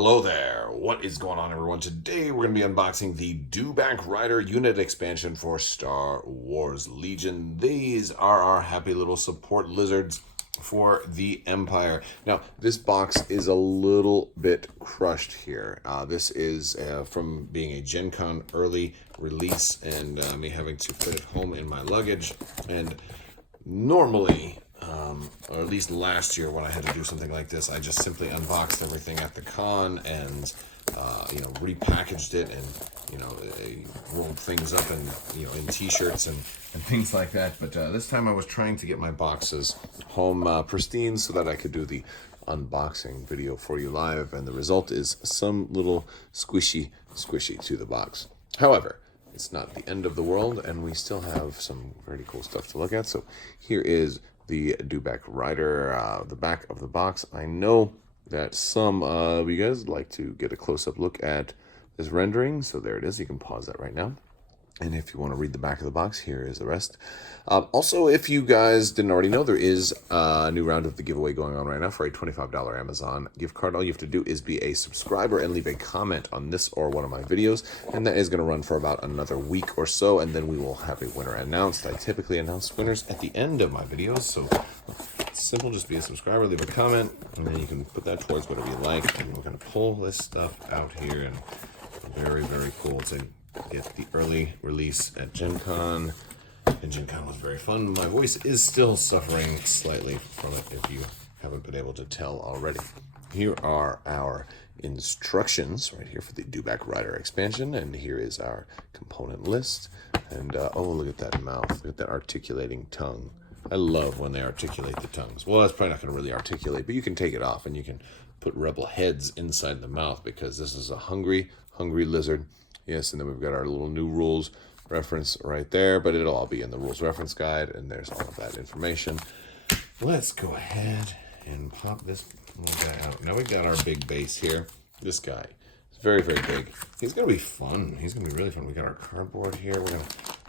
Hello there. What is going on, everyone? Today we're going to be unboxing the Dewback Rider unit expansion for Star Wars Legion. These are our happy little support lizards for the Empire. Now, this box is a little bit crushed here. This is from being a Gen Con early release and me having to put it home in my luggage. And normally, or at least last year when I had to do something like this, I just simply unboxed everything at the con and repackaged it and rolled things up in t-shirts and things like that. But this time I was trying to get my boxes home pristine so that I could do the unboxing video for you live, and the result is some little squishy to the box. However, it's not the end of the world, and we still have some very cool stuff to look at. So here is the Dewback Rider, the back of the box. I know that some of you guys like to get a close-up look at this rendering, so there it is. You can pause that right now. And if you want to read the back of the box, here is the rest. Also, if you guys didn't already know, there is a new round of the giveaway going on right now for a $25 Amazon gift card. All you have to do is be a subscriber and leave a comment on this or one of my videos, and that is going to run for about another week or so, and then we will have a winner announced. I typically announce winners at the end of my videos, so it's simple. Just be a subscriber, leave a comment, and then you can put that towards whatever you like. And we're going to pull this stuff out here, and very cool to get the early release at Gen Con. And Gen Con was very fun. My voice is still suffering slightly from it, if you haven't been able to tell already. Here are our instructions right here for the Dewback Rider expansion, and here is our component list. And oh, look at that mouth. Look at that articulating tongue. I love when they articulate the tongues. Well, it's probably not going to really articulate, but you can take it off and you can put rebel heads inside the mouth, because this is a hungry lizard. Yes, and then we've got our little new rules reference right there, but it'll all be in the rules reference guide, and there's all of that information. Let's go ahead and pop this little guy out. Now we've got our big base here. This guy is very big. He's gonna be fun. He's gonna be really fun. We got our cardboard here. We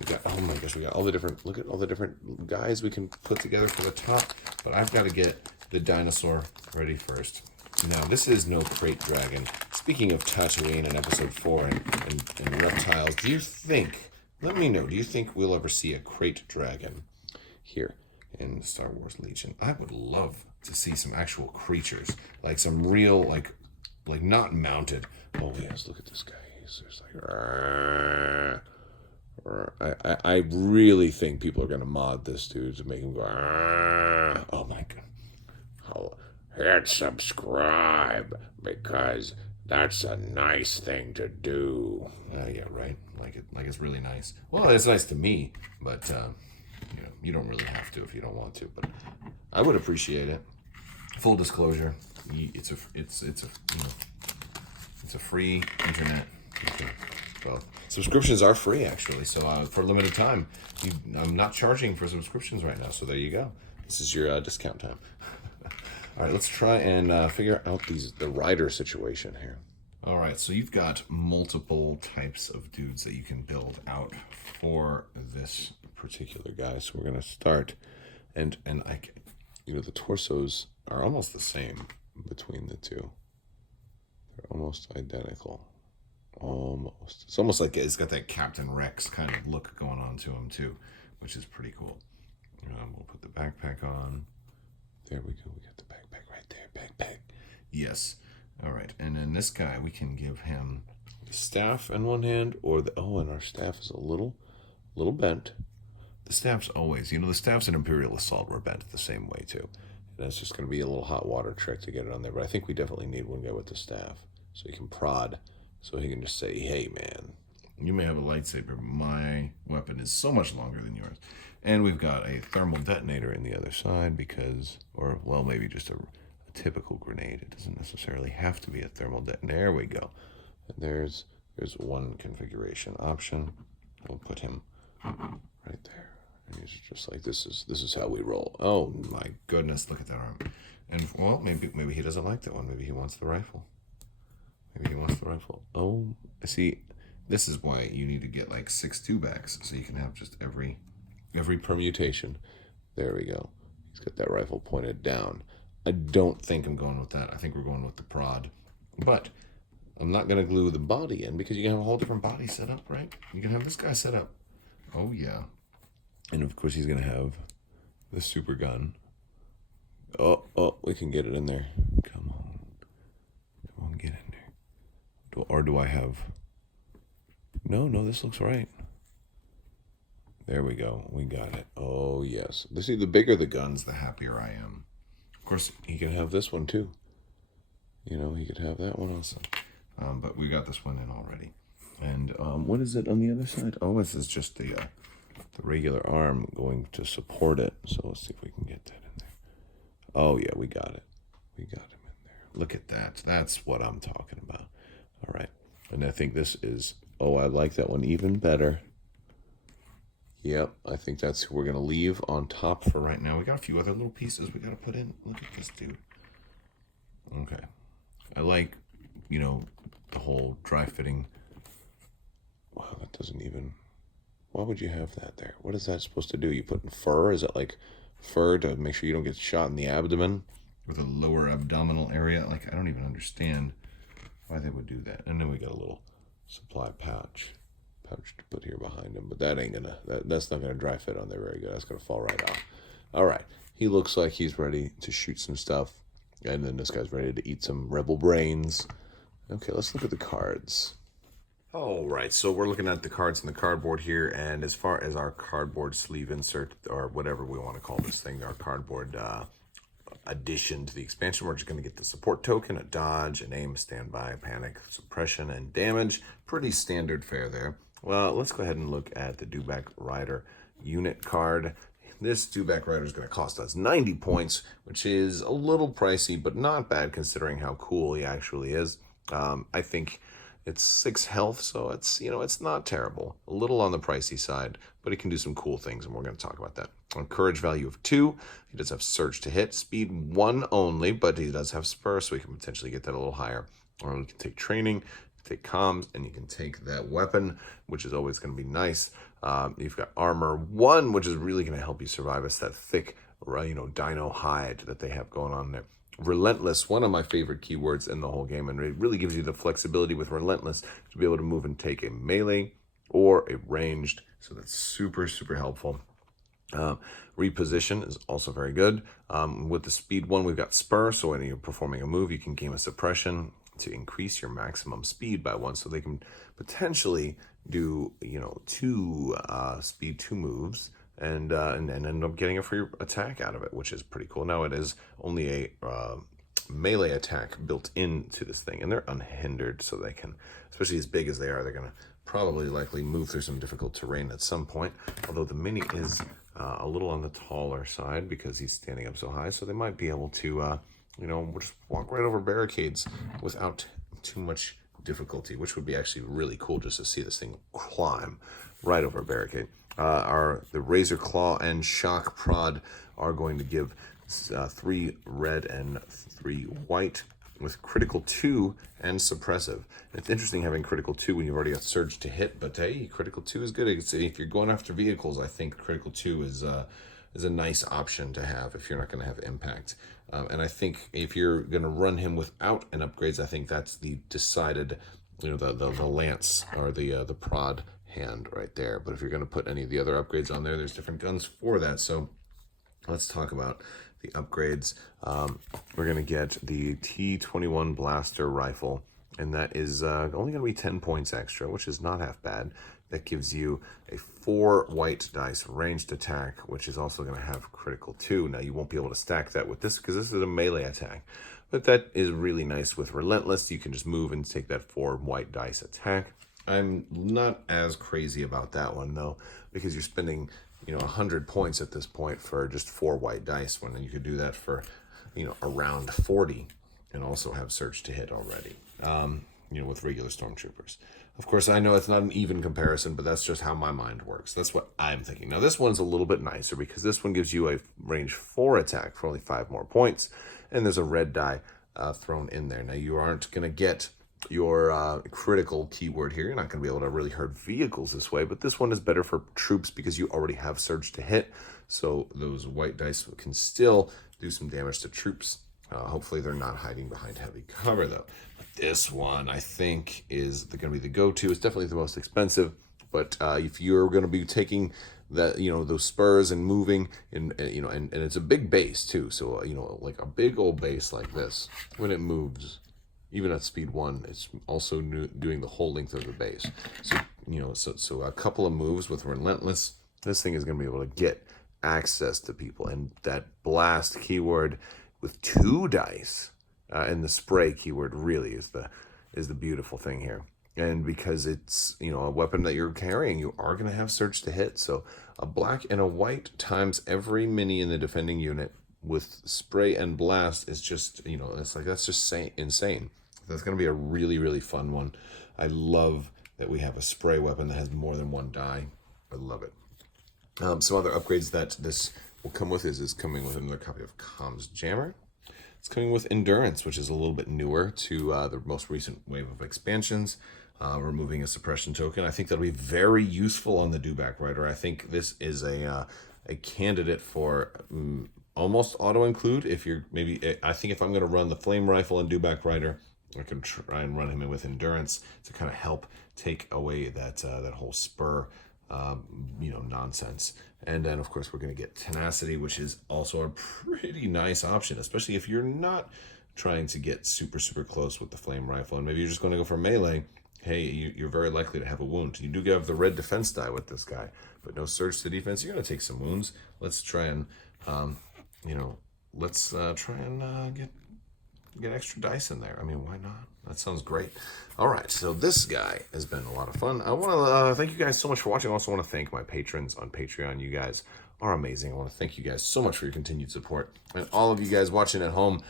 got oh my gosh, we got all the different, look at all the different guys we can put together for the top. But I've got to get the dinosaur ready first. Now, this is no crate dragon. Speaking of Tatooine in episode 4 and reptiles, do you think, let me know, do you think we'll ever see a crate dragon here in Star Wars Legion? I would love to see some actual creatures, like some real, like not mounted. Oh yes, look at this guy. He's just like, I really think people are going to mod this dude to make him go, oh my god. Hit subscribe, because that's a nice thing to do. Yeah, right. Like it's really nice. Well, it's nice to me, but you don't really have to if you don't want to. But I would appreciate it. Full disclosure, it's a free internet. Well, subscriptions are free actually. So for a limited time, I'm not charging for subscriptions right now. So there you go. This is your discount time. All right, let's try and figure out the rider situation here. All right, so you've got multiple types of dudes that you can build out for this particular guy. So we're gonna start, and the torsos are almost the same between the two. They're almost identical. Almost. It's almost like it's got that Captain Rex kind of look going on to him too, which is pretty cool. We'll put the backpack on. There we go. We got the backpack right there. Backpack. Yes. All right. And then this guy, we can give him the staff in one hand, or and our staff is a little bent. The staff's always, the staffs in Imperial Assault were bent the same way too. And that's just going to be a little hot water trick to get it on there. But I think we definitely need one guy with the staff, so he can prod, so he can just say, "Hey, man, you may have a lightsaber, but my weapon is so much longer than yours." And we've got a thermal detonator in the other side maybe just a typical grenade. It doesn't necessarily have to be a thermal detonator. There we go. And there's one configuration option. We'll put him right there. And he's just like, this is how we roll. Oh my goodness, look at that arm. And well, maybe he doesn't like that one. Maybe he wants the rifle. Oh, see, this is why you need to get like 6 Dewbacks, so you can have just every permutation. There we go. He's got that rifle pointed down. I don't think I'm going with that. I think we're going with the prod. But I'm not going to glue the body in because you can have a whole different body set up, right? You can have this guy set up. Oh, yeah. And, of course, he's going to have the super gun. Oh, we can get it in there. Come on, get in there. Or do I have... No, this looks right. There we go. We got it. Oh, yes. See, the bigger the guns, the happier I am. Of course, he can have this one, too. He could have that one also. But we got this one in already. And what is it on the other side? Oh, this is just the regular arm going to support it. So let's see if we can get that in there. Oh, yeah, we got it. We got him in there. Look at that. That's what I'm talking about. All right. And I think this is... Oh, I like that one even better. Yep, I think that's who we're going to leave on top for right now. We got a few other little pieces we got to put in. Look at this dude. Okay. I like, the whole dry fitting. Wow, that doesn't even... Why would you have that there? What is that supposed to do? You put in fur? Is it like fur to make sure you don't get shot in the abdomen? Or the lower abdominal area? Like, I don't even understand why they would do that. And then we got a little supply pouch to put here behind him. But that ain't gonna... That's not gonna dry fit on there very good. That's gonna fall right off. All right. He looks like he's ready to shoot some stuff. And then this guy's ready to eat some rebel brains. Okay, let's look at the cards. All right, so we're looking at the cards in the cardboard here, and as far as our cardboard sleeve insert, or whatever we want to call this thing, our cardboard addition to the expansion, we're just going to get the support token, a dodge, an aim, standby, panic, suppression, and damage. Pretty standard fare there. Well, let's go ahead and look at the Dewback Rider unit card. This Dewback Rider is going to cost us 90 points, which is a little pricey, but not bad considering how cool he actually is. I think it's 6 health, so it's, it's not terrible. A little on the pricey side, but he can do some cool things, and we're going to talk about that. On courage value of 2, he does have surge to hit, speed 1 only, but he does have spur, so we can potentially get that a little higher. Or we can take training, take comms, and you can take that weapon, which is always going to be nice. You've got armor 1, which is really going to help you survive. It's that thick, dino hide that they have going on there. Relentless, one of my favorite keywords in the whole game, and it really gives you the flexibility with Relentless to be able to move and take a melee or a ranged, so that's super, super helpful. Reposition is also very good. With the speed 1, we've got spur, so when you're performing a move, you can gain a suppression to increase your maximum speed by 1, so they can potentially do, 2 speed 2 moves, and end up getting a free attack out of it, which is pretty cool. Now it is only a melee attack built into this thing, and they're unhindered, so they can, especially as big as they are, they're going to probably likely move through some difficult terrain at some point, although the mini is a little on the taller side because he's standing up so high, so they might be able to, just walk right over barricades without too much difficulty, which would be actually really cool just to see this thing climb right over a barricade. The Razor Claw and Shock Prod are going to give 3 red and 3 white with critical 2 and suppressive. It's interesting having critical 2 when you've already got surge to hit, but hey, critical 2 is good. If you're going after vehicles, I think critical 2 is a nice option to have if you're not going to have impact. And I think if you're going to run him without an upgrades, I think that's the decided, the lance or the prod hand right there. But if you're going to put any of the other upgrades on there, there's different guns for that. So let's talk about the upgrades. We're going to get the T21 blaster rifle, and that is only going to be 10 points extra, which is not half bad. That gives you a 4 white dice ranged attack, which is also going to have critical 2. Now you won't be able to stack that with this because this is a melee attack, but that is really nice with Relentless. You can just move and take that 4 white dice attack. I'm not as crazy about that one though, because you're spending 100 points at this point for just 4 white dice, when you could do that for around 40 and also have surge to hit already, with regular stormtroopers. Of course, I know it's not an even comparison, but that's just how my mind works. That's what I'm thinking. Now, this one's a little bit nicer because this one gives you a range 4 attack for only 5 more points, and there's a red die thrown in there. Now, you aren't going to get your critical keyword here. You're not going to be able to really hurt vehicles this way, but this one is better for troops because you already have surge to hit, so those white dice can still do some damage to troops. Hopefully they're not hiding behind heavy cover though. But this one, I think, is going to be the go-to. It's definitely the most expensive, but if you're going to be taking that, those spurs and moving, and it's a big base too. So, like a big old base like this, when it moves, even at speed 1, it's also doing the whole length of the base. So, so a couple of moves with Relentless, this thing is going to be able to get access to people. And that blast keyword with 2 dice, and the spray keyword really is the beautiful thing here. And because it's, a weapon that you're carrying, you are going to have surge to hit. So a black and a white times every mini in the defending unit with spray and blast is just, it's like, that's just insane. That's going to be a really, really fun one. I love that we have a spray weapon that has more than 1 die. I love it. Some other upgrades that this will come with is coming with another copy of Comms Jammer. It's coming with Endurance, which is a little bit newer to the most recent wave of expansions. Removing a suppression token. I think that'll be very useful on the Dewback Rider. I think this is a candidate for almost auto-include. If you're I think if I'm going to run the Flame Rifle and Dewback Rider, I can try and run him in with Endurance to kind of help take away that whole spur nonsense. And then of course we're going to get Tenacity, which is also a pretty nice option, especially if you're not trying to get super close with the Flame Rifle and maybe you're just going to go for melee. Hey, you're very likely to have a wound. You do have the red defense die with this guy, but no surge to defense. You're going to take some wounds. Let's try and get extra dice in there. I mean, why not? That sounds great. All right, so this guy has been a lot of fun. I want to thank you guys so much for watching. I also want to thank my patrons on Patreon. You guys are amazing. I want to thank you guys so much for your continued support. And all of you guys watching at home,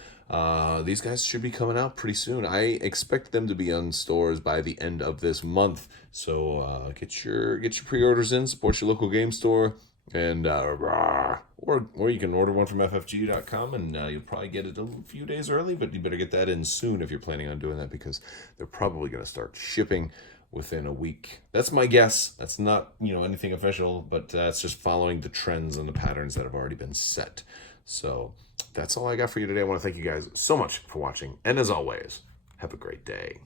these guys should be coming out pretty soon. I expect them to be on stores by the end of this month. So get your pre-orders in, support your local game store, and or you can order one from ffg.com, and you'll probably get it a few days early, but you better get that in soon if you're planning on doing that, because they're probably going to start shipping within a week. That's my guess. That's not anything official, but that's just following the trends and the patterns that have already been set. So that's all I got for you today. I want to thank you guys so much for watching, and as always, have a great day.